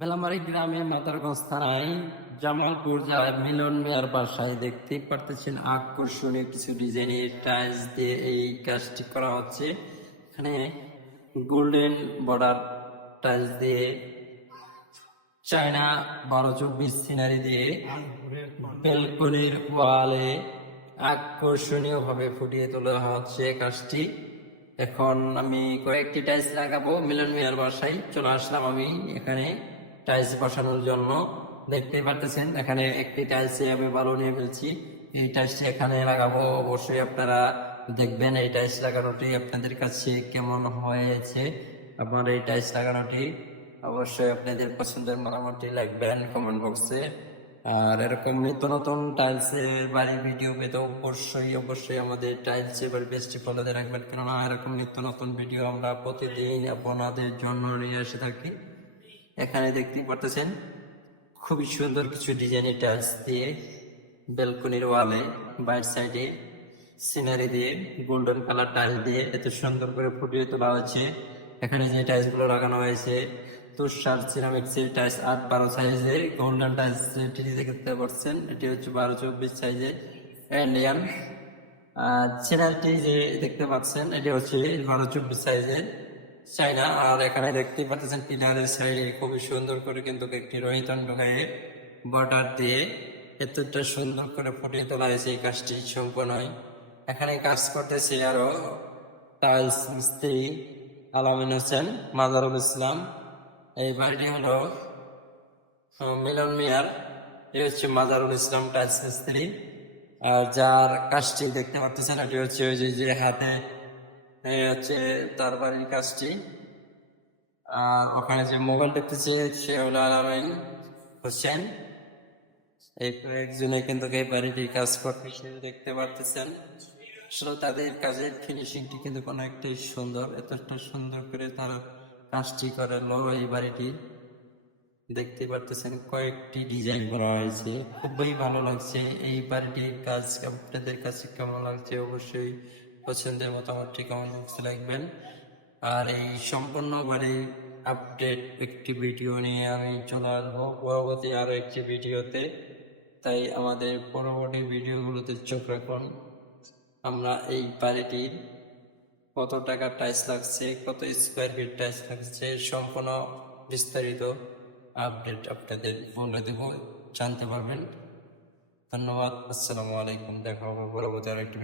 বেলামারি গ্রামে মাদারগঞ্জ থানায় জামালপুর জেলার মিলন মিয়ার বাসায় দেখতেই পারতেছেন আকর্ষণীয় কিছু ডিজাইনের টাইলস দিয়ে এই কাজটি করা হচ্ছে। এখানে গোল্ডেন বর্ডার টাইলস দিয়ে, চায়না 12-24 সিনারি দিয়ে বেলকনির ওয়ালে আকর্ষণীয় ভাবে ফুটিয়ে তোলা হচ্ছে কাজটি। এখন আমি কয়েকটি টাইলস লাগাবো। মিলন মিয়ার বাসায় চলে আসলাম আমি এখানে টাইলস বসানোর জন্য। দেখতেই পারতেছেন এখানে একটি টাইলস আমি ভালো নিয়ে ফেলছি। এই টাইলসটি এখানে লাগাবো। অবশ্যই আপনারা দেখবেন এই টাইলস লাগানোটি আপনাদের কাছে কেমন হয়েছে। আপনার এই টাইলস লাগানোটি অবশ্যই আপনাদের পছন্দের মতামতটি লিখবেন কমেন্ট বক্সে। আর এরকম নিত্য নতুন টাইলসের বাড়ির ভিডিও পেতে অবশ্যই আমাদের টাইলসের বাড়ি পেজটি ফলো দিয়ে রাখবেন, কেননা এরকম নিত্য নতুন ভিডিও আমরা প্রতিদিন আপনাদের জন্য নিয়ে এসে থাকি। এখানে দেখতেই পারতেছেন খুবই সুন্দর কিছু ডিজাইনের টাইলস দিয়ে বেলকনির ওয়ালে বাইর সাইডে সিনারি দিয়ে গোল্ডেন কালার টাইলস দিয়ে এত সুন্দর করে ফুটিয়ে তোলা হয়েছে। এখানে যে টাইলস গুলো লাগানো হয়েছে তুষার সিরামিক্সের টাইলস 8-12 সাইজের গোল্ডেন টাইলস দেখতে পাচ্ছেন। এটি হচ্ছে 12-24 সাইজের ইন্ডিয়ান। আর সিনারিটি যে দেখতে পাচ্ছেন এটি হচ্ছে 12-24 সাইজের চাইনা। আর এখানে দেখতে পাচ্ছেন পিলারের সাইডে খুবই সুন্দর করে কিন্তু একটি রহিতন ঢুকাইয়ে বর্ডার দিয়ে এতটা সুন্দর করে ফুটিয়ে তোলা হয়েছে। এই কাজটি সম্পন্ন হয়। এখানে কাজ করতেছে আরো টাইলস মিস্ত্রি আলামিন হোসেন, মাজারুল ইসলাম। এই বাড়িটি হলো মিলন মিয়ার। এ হচ্ছে মাজারুল ইসলাম টাইলস মিস্ত্রি। আর যার কাজটি দেখতে পাচ্ছেন এটি হচ্ছে ওই যে হাতে হচ্ছে তার বাড়ির কাজটি। আর ওখানে যে মোবাইল দেখতেছে সে হলো আলামিন হোসেন। এই কয়েকজনে কিন্তু এই বাড়িটির কাজ করতেছে দেখতে পারতেছেন। আসলে তাদের কাজের ফিনিশিংটি কিন্তু অনেকটাই সুন্দর। এতটা সুন্দর করে তারা কাজটি করে এই বাড়িটি দেখতে পারতেছেন কয়েকটি ডিজাইন করা হয়েছে। খুবই ভালো লাগছে এই বাড়িটির কাজ। আপনাদের কাছে কেমন লাগছে অবশ্যই পছন্দের মতামতটি কমেন্ট বক্সে লিখবেন। আর এই সম্পূর্ণ বাড়ির আপডেট একটি ভিডিও নিয়ে আমি চলে আসবো পরবর্তী আরো একটি ভিডিওতে। তাই আমাদের পরবর্তী ভিডিওগুলোতে চোখ রাখুন। আমরা এই বাড়িটির কত টাকা টাইলস লাগছে, কত স্কোয়ার ফিট টাইলস লাগছে সম্পূর্ণ বিস্তারিত আপডেট আপনাদের বলে দেব, জানতে পারবেন। ধন্যবাদ। আসসালামু আলাইকুম। দেখা হবে পরবর্তী আরেকটি